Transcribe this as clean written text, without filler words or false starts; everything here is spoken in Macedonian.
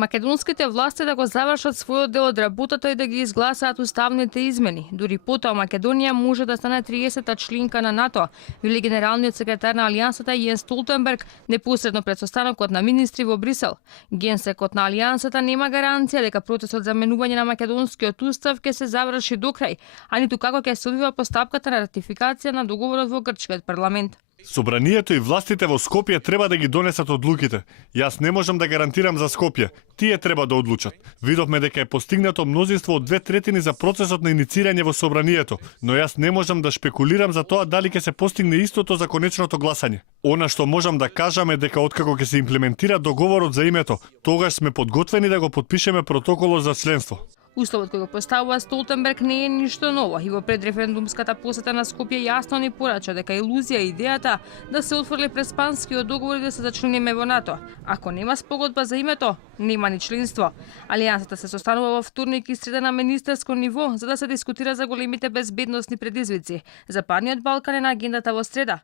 Македонските власти да го завршат својот дел од работата и да ги изгласаат уставните измени. Дури потоа Македонија може да стане 30-та членка на НАТО, вели генералниот секретар на Алијансата Јенс Столтенберг непосредно пред состанокот на министри во Брисел. Генсекот на Алијансата нема гаранција дека процесот за менување на македонскиот устав ќе се заврши до крај, а ниту како ќе се одвива постапката на ратификација на договорот во грчкиот парламент. Собранието и властите во Скопје треба да ги донесат одлуките. Јас не можам да гарантирам за Скопје. Тие треба да одлучат. Видовме дека е постигнато мнозинство од 2/3 за процесот на иницирање во собранието, но јас не можам да шпекулирам за тоа дали ќе се постигне истото за конечното гласање. Она што можам да кажам е дека откако ќе се имплементира договорот за името, тогаш сме подготвени да го потпишеме протоколот за членство. Условот кој го поставува Столтенберг не е ништо ново и во предреферендумската посета на Скопје јасно ни порача дека илузија идејата да се отфрли преспанскиот договор и да се зачлениме во НАТО. Ако нема спогодба за името, нема ни членство. Алијансата се состанува во вторник и среда на министерско ниво за да се дискутира за големите безбедносни предизвици. Западниот Балкан е на агендата во среда,